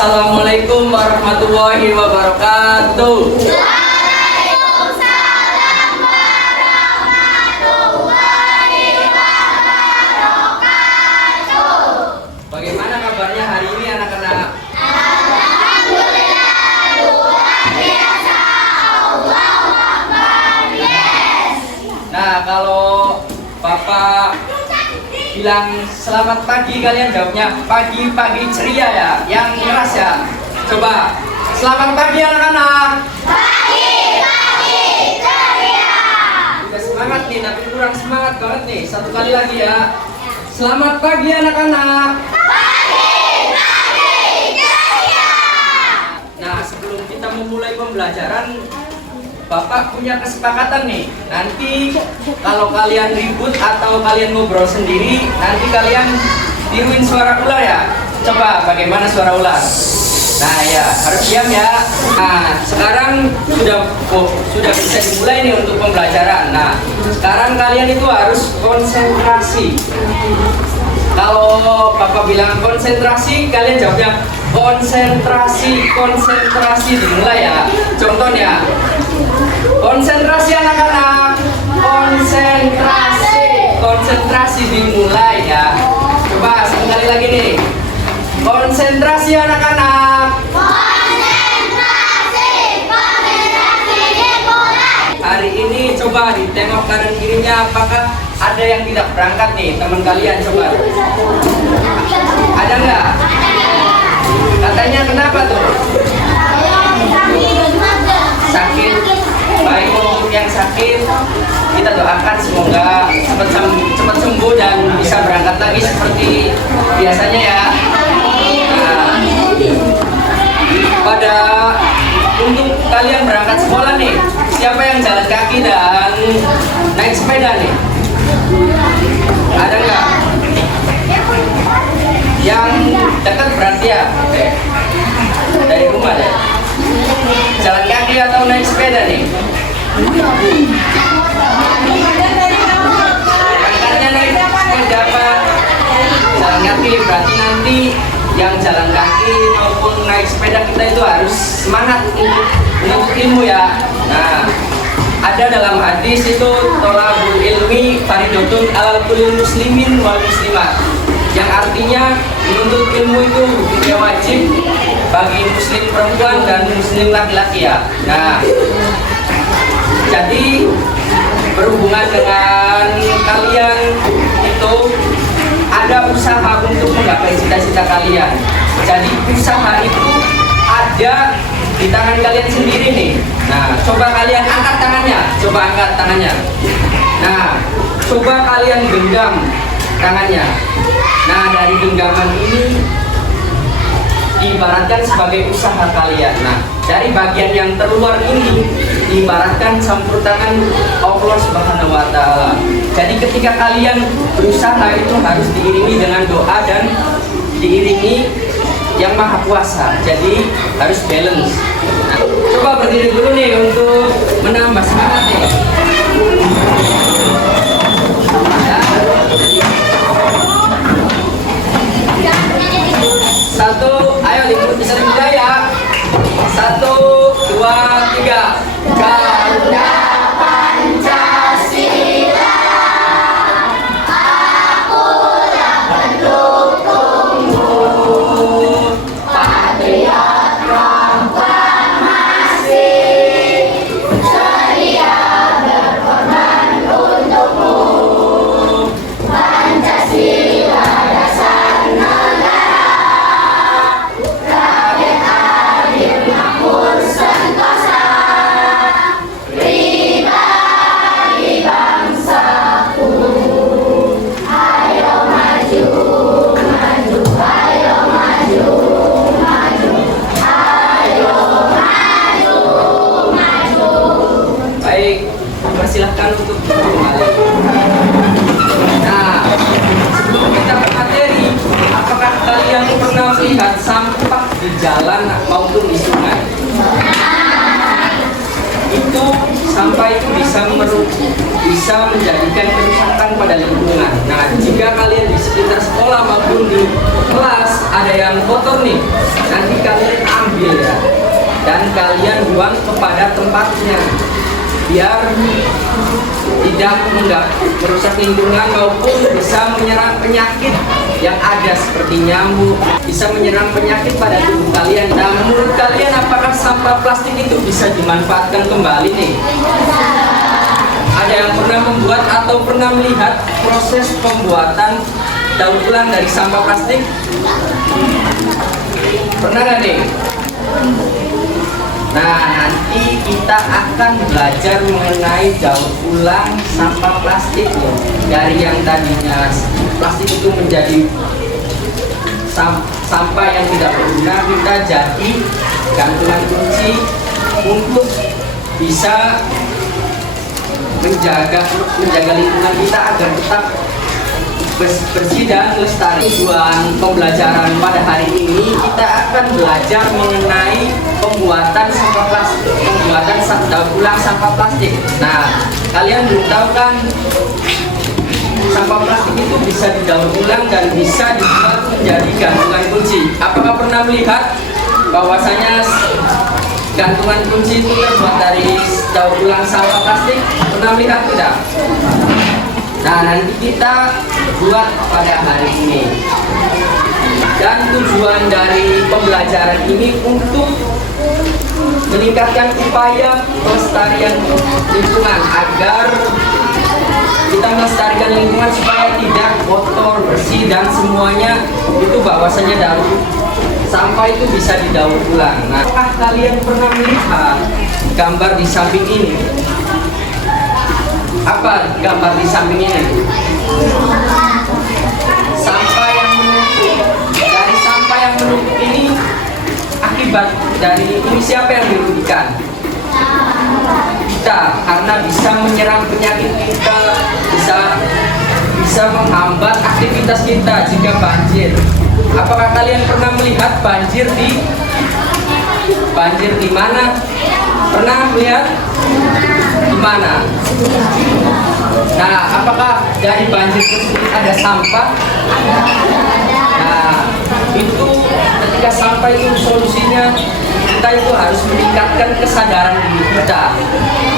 Assalamualaikum warahmatullahi wabarakatuh. Waalaikumsalam warahmatullahi wabarakatuh. Bagaimana kabarnya hari ini anak-anak? Alhamdulillah, luar biasa. Allahu Akbar. Yes. Nah, kalau Bapak bilang selamat pagi, kalian jawabnya pagi-pagi ceria ya, yang keras ya. Coba, selamat pagi anak-anak. Pagi ceria. Udah semangat nih, tapi kurang semangat banget nih. Satu kali lagi ya. Selamat pagi anak-anak. Pagi ceria. Nah, sebelum kita memulai pembelajaran, Bapak punya kesepakatan nih. Nanti kalau kalian ribut atau kalian ngobrol sendiri, nanti kalian tiruin suara ular ya. Coba bagaimana suara ular? Nah ya, harus diam ya. Nah, sekarang sudah bisa dimulai nih untuk pembelajaran. Nah, sekarang kalian itu harus konsentrasi. Kalau Bapak bilang konsentrasi, kalian jawabnya konsentrasi, dimulai ya. Contohnya, konsentrasi anak-anak, konsentrasi dimulai ya. Coba sekali lagi nih, konsentrasi anak-anak. Konsentrasi dimulai. Hari ini coba ditengok kanan kirinya, apakah ada yang tidak berangkat nih teman kalian? Coba, ada nggak? Katanya kenapa tuh? Sakit. Baik, untuk yang sakit kita doakan semoga cepat sembuh dan bisa berangkat lagi seperti biasanya ya. Nah, untuk kalian berangkat sekolah nih, siapa yang jalan kaki dan naik sepeda nih? Ada nggak? Yang dekat berarti ya? Oke. Dari rumah deh. Jalan kaki atau naik sepeda nih? Berangkatnya naik sepeda apa? Jalan kaki. Berarti nanti yang jalan kaki maupun naik sepeda kita itu harus semangat untuk ilmu ya. Nah, ada dalam hadis itu tolabul ilmi faridotun alal kulli muslimin wal muslimat, yang artinya menuntut ilmu itu hukumnya wajib bagi muslim perempuan dan muslim laki-laki ya. Nah, jadi berhubungan dengan kalian itu ada usaha untuk menggapai cita-cita kalian. Jadi usaha itu ada di tangan kalian sendiri nih. Nah, coba kalian angkat tangannya. Coba angkat tangannya. Nah, coba kalian genggam tangannya. Nah, dari genggaman ini diibaratkan sebagai usaha kalian. Nah, dari bagian yang terluar ini diibaratkan campur tangan Allah Subhanahu wa Ta'ala. Jadi ketika kalian berusaha itu harus diiringi dengan doa dan diiringi yang maha kuasa. Jadi harus balance. Nah, coba berdiri dulu nih untuk menambah semangat nih. Satu, ayo bisa dimulai ya. 1, 2, 3. Garuda Pancasila, akulah pendukungmu, patriot proklamasi, sedia berkorban untukmu. Pancasila dasar negara, rakyat adil makmur sentosa, pribadi bangsaku. Ayo maju, maju, ayo maju, maju, ayo maju, maju. Baik, persilahkan untuk kembali. Nah, sebelum kita ke materi, apakah kalian pernah melihat sampah di jalan maupun di sungai? Itu sampah itu bisa menjadikan kerusakan pada lingkungan. Nah, jika kalian di sekitar sekolah maupun di kelas ada yang kotor nih, nanti kalian ambil ya, dan kalian buang kepada tempatnya, biar tidak merusak lingkungan maupun bisa menyerang penyakit yang ada seperti nyamuk, bisa menyerang penyakit pada tubuh kalian. Nah, menurut kalian apakah sampah plastik itu bisa dimanfaatkan kembali nih? Ada yang pernah membuat atau pernah melihat proses pembuatan daur ulang dari sampah plastik? Pernah nggak nih? Nah, nanti kita akan belajar mengenai daur ulang sampah plastik loh. Dari yang tadinya plastik itu menjadi sampah yang tidak berguna, kita jadi gantungan kunci untuk bisa menjaga lingkungan kita agar tetap bersih dan lestari. Tujuan pembelajaran pada hari ini kita akan belajar mengenai pembuatan sampah plastik, pembuatan daur ulang sampah plastik. Nah, kalian belum tahu kan sampah plastik itu bisa didaur ulang dan bisa dibuat menjadi gantungan kunci. Apakah pernah melihat bahwasanya gantungan kunci itu terbuat dari daur ulang sampah plastik? Pernah melihat tidak? Nah, nanti kita buat pada hari ini. Dan tujuan dari pembelajaran ini untuk meningkatkan upaya pelestarian lingkungan agar kita melestarikan lingkungan supaya tidak kotor, bersih, dan semuanya itu bahwasanya sampah itu bisa didaur ulang. Nah, apakah kalian pernah melihat gambar di samping ini? Apa gambar di samping ini? Sampah yang menumpuk. Dari sampah yang menumpuk ini, akibat dari ini siapa yang dirugikan? Kita, karena bisa menyerang penyakit kita, bisa menghambat aktivitas kita jika banjir. Apakah kalian pernah melihat banjir di mana? Pernah melihat di mana? Nah, apakah dari banjir tersebut ada sampah? Nah, itu ketika sampah itu solusinya kita itu harus meningkatkan kesadaran diri kita.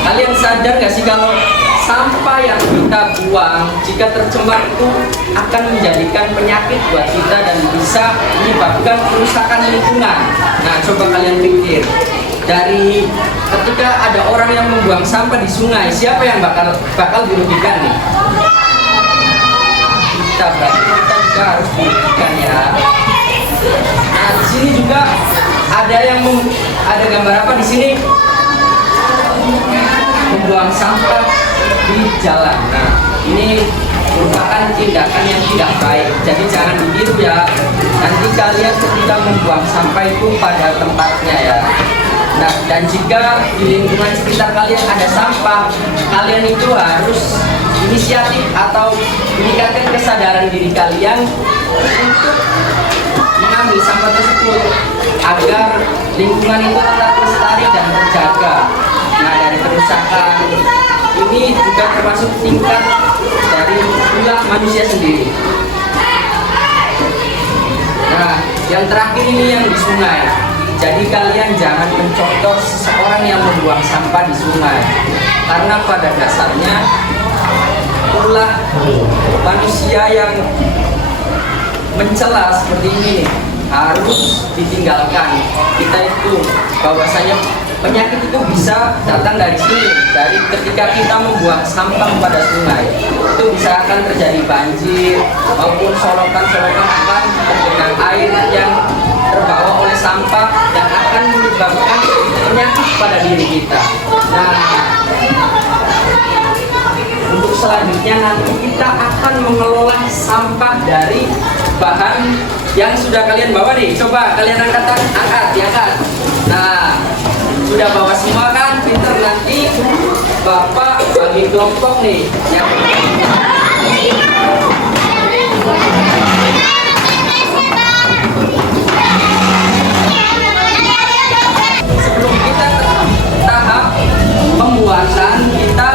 Kalian sadar gak sih kalau sampah yang kita buang jika tercemar itu akan menjadikan penyakit buat kita dan bisa menyebabkan kerusakan lingkungan. Nah, coba kalian pikir, dari ketika ada orang yang membuang sampah di sungai, siapa yang bakal dirugikan nih? Kita, berarti kita juga harus dirugikan ya. Nah, di sini juga ada ada gambar apa di sini? Membuang sampah di jalan. Nah, ini merupakan tindakan yang tidak baik. Jadi jangan ditiru ya. Nanti kalian ketika membuang sampah itu pada tempatnya ya. Nah, dan jika di lingkungan sekitar kalian ada sampah, kalian itu harus inisiatif atau meningkatkan kesadaran diri kalian untuk mengambil sampah tersebut agar lingkungan itu tetap lestari dan terjaga. Nah, dari kerusakan ini juga termasuk tingkat dari ulah manusia sendiri. Nah, yang terakhir ini yang di sungai. Jadi kalian jangan mencontoh seseorang yang membuang sampah di sungai, karena pada dasarnya ulah manusia yang mencela seperti ini nih harus ditinggalkan. Kita itu bahwasanya penyakit itu bisa datang dari sini, dari ketika kita membuang sampah pada sungai. Itu bisa akan terjadi banjir maupun sorotan-sorotan akan tergenang air yang terbawa oleh sampah dan akan menyebabkan penyakit pada diri kita. Nah, untuk selanjutnya nanti kita akan mengelola sampah dari bahan yang sudah kalian bawa nih. Coba kalian angkat, diangkat. Nah, sudah bawa semua kan? Pinter, nanti Bapak bagi kelompok nih yang sebelum kita tahap pembuatan, kita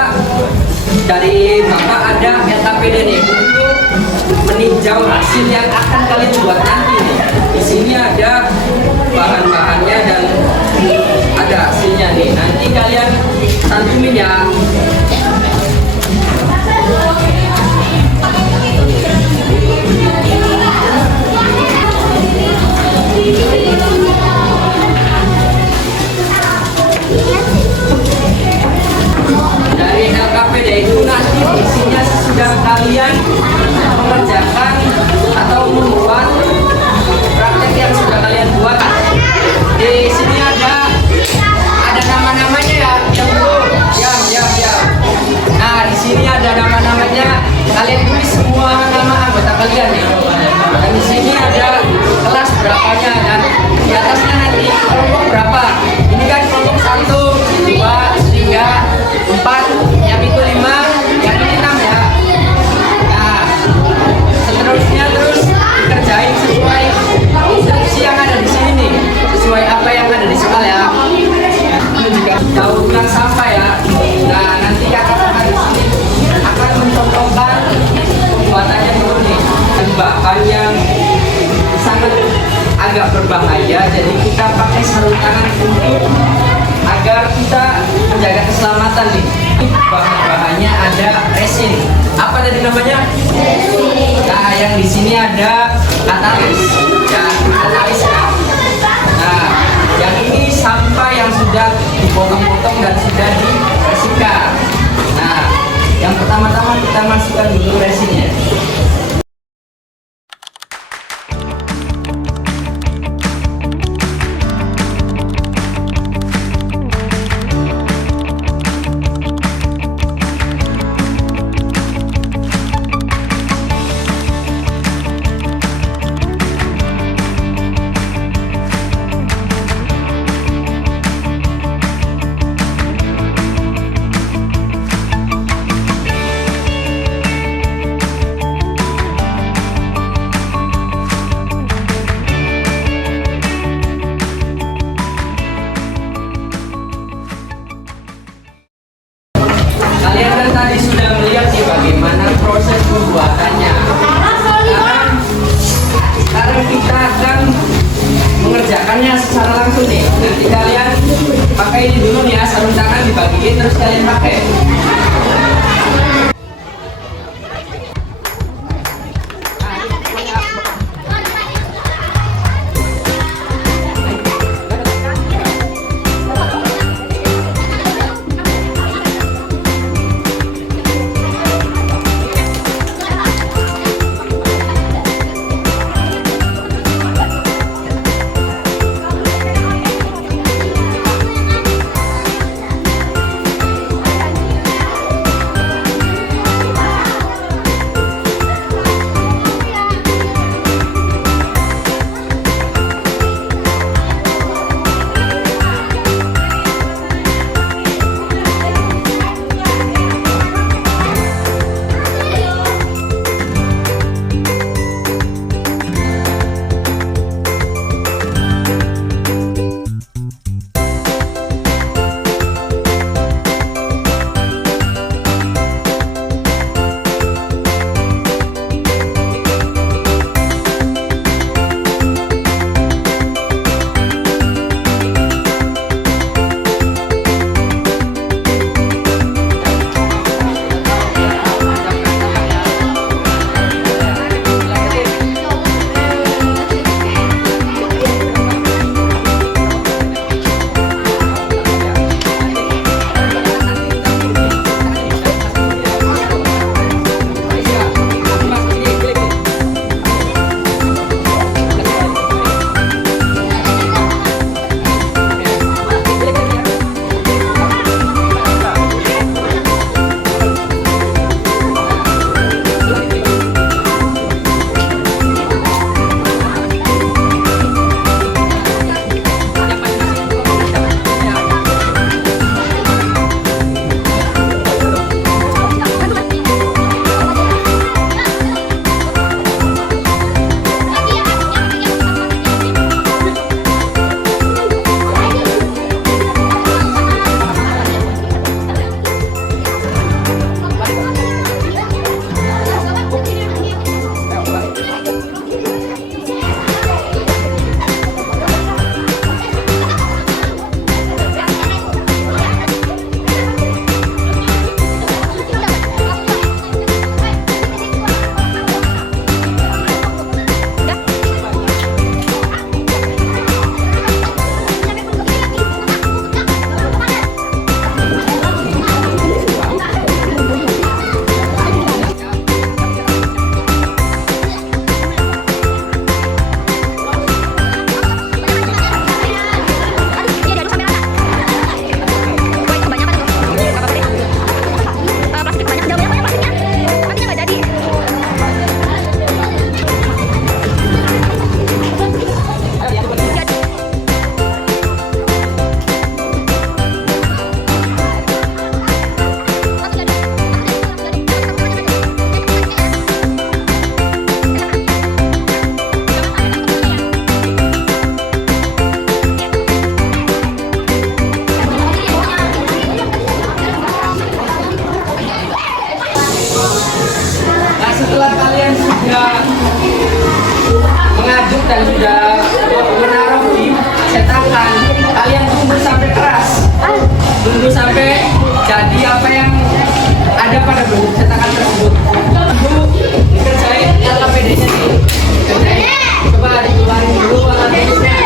dari Bapak ada SKPD nih untuk meninjau hasil yang akan kalian buat nanti nih. Di sini ada bahan-bahannya dan ada hasilnya nih. Nanti kalian cantumin ya. Dari LKPD itu nanti isinya sudah kalian mengerjakan atau membuat praktek yang sudah kalian buat. Di sini ada nama-namanya ya, yang belum. Ya. Nah, di sini ada nama-namanya. Kalian tulis semua nama anggota kalian nih. Dan di sini ada kelas berapanya dan di atasnya nanti kelompok berapa. Ini kan kelompok 1, 2, 3, 4, yang itu 5, yang ini 6 ya. Nah, seterusnya terus dikerjain sesuai instruksi yang ada di sini nih, sesuai apa yang ada di soal ya. Ini juga daur ulang sampah ya. Nah, nanti kakak-kakak di sini akan mencontohkan pembuatannya dulu nih. Dan bahan yang sangat agak berbahaya, jadi kita pakai sarung tangan untuk agar kita menjaga keselamatan nih. Bahan-bahannya ada resin. Apa tadi namanya? Resin. Nah, yang di sini ada katalis. Ya, katalis ya. Nah, yang ini sampah yang sudah dipotong-potong dan sudah dibersihkan. Nah, yang pertama-tama kita masukkan dulu resinnya. Kalian kan tadi sudah melihat nih bagaimana proses pembuatannya. Sekarang kita akan mengerjakannya secara langsung nih. Nanti kalian pakai ini dulu nih ya, sarung tangan dibagiin terus kalian pakai. Nah, setelah kalian sudah mengaduk dan sudah menaruh di cetakan, kalian tunggu sampai keras. Tunggu sampai jadi apa yang ada pada bentuk cetakan tersebut. Tunggu dikerjain LKPD-nya nih. Dikerjain. Coba dikeluarin dulu alat tulisnya.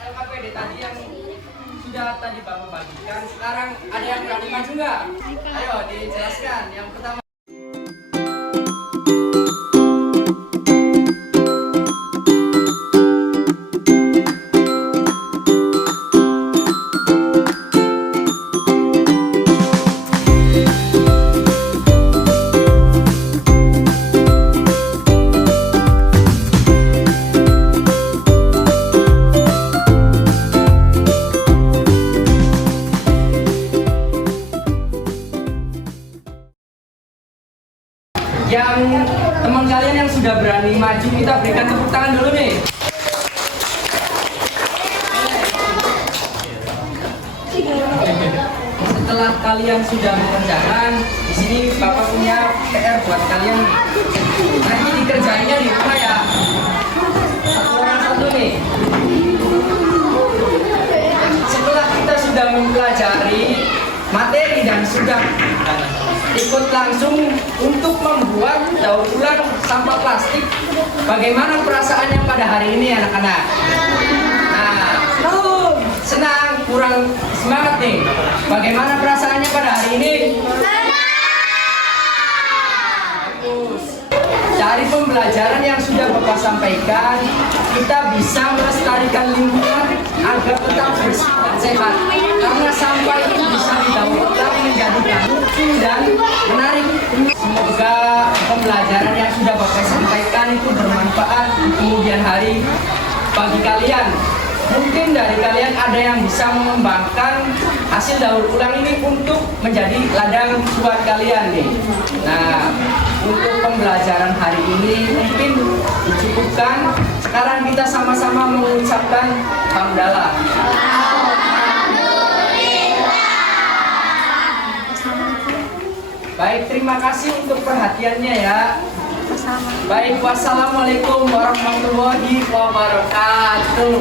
LKPD tadi yang sudah tadi Bapak bagikan, sekarang ada yang berani maju nggak? Ayo dijelaskan. Yang pertama. Yang teman kalian yang sudah berani maju, kita berikan tepuk tangan dulu nih. Setelah kalian sudah mengerjakan, di sini Bapak punya PR buat kalian. Nanti dikerjainnya di rumah ya. Satu orang satu nih. Setelah kita sudah mempelajari materi dan sudah ikut langsung untuk membuat daur ulang sampah plastik. Bagaimana perasaannya pada hari ini anak-anak? Nah, senang, kurang semangat nih. Bagaimana perasaannya pada hari ini? Bagus. Dari pembelajaran yang sudah Bapak sampaikan, kita bisa melestarikan lingkungan agar tetap bersih dan sehat. Karena sampah itu bisa didaur ulang menjadi lucu dan menarik. Semoga pembelajaran yang sudah Bapak sampaikan itu bermanfaat di kemudian hari bagi kalian. Mungkin dari kalian ada yang bisa mengembangkan hasil daur ulang ini untuk menjadi ladang buat kalian nih. Nah, untuk pembelajaran hari ini mungkin dicukupkan. Sekarang kita sama-sama mengucapkan hamdalah. Baik, terima kasih untuk perhatiannya ya. Baik, wassalamualaikum warahmatullahi wabarakatuh.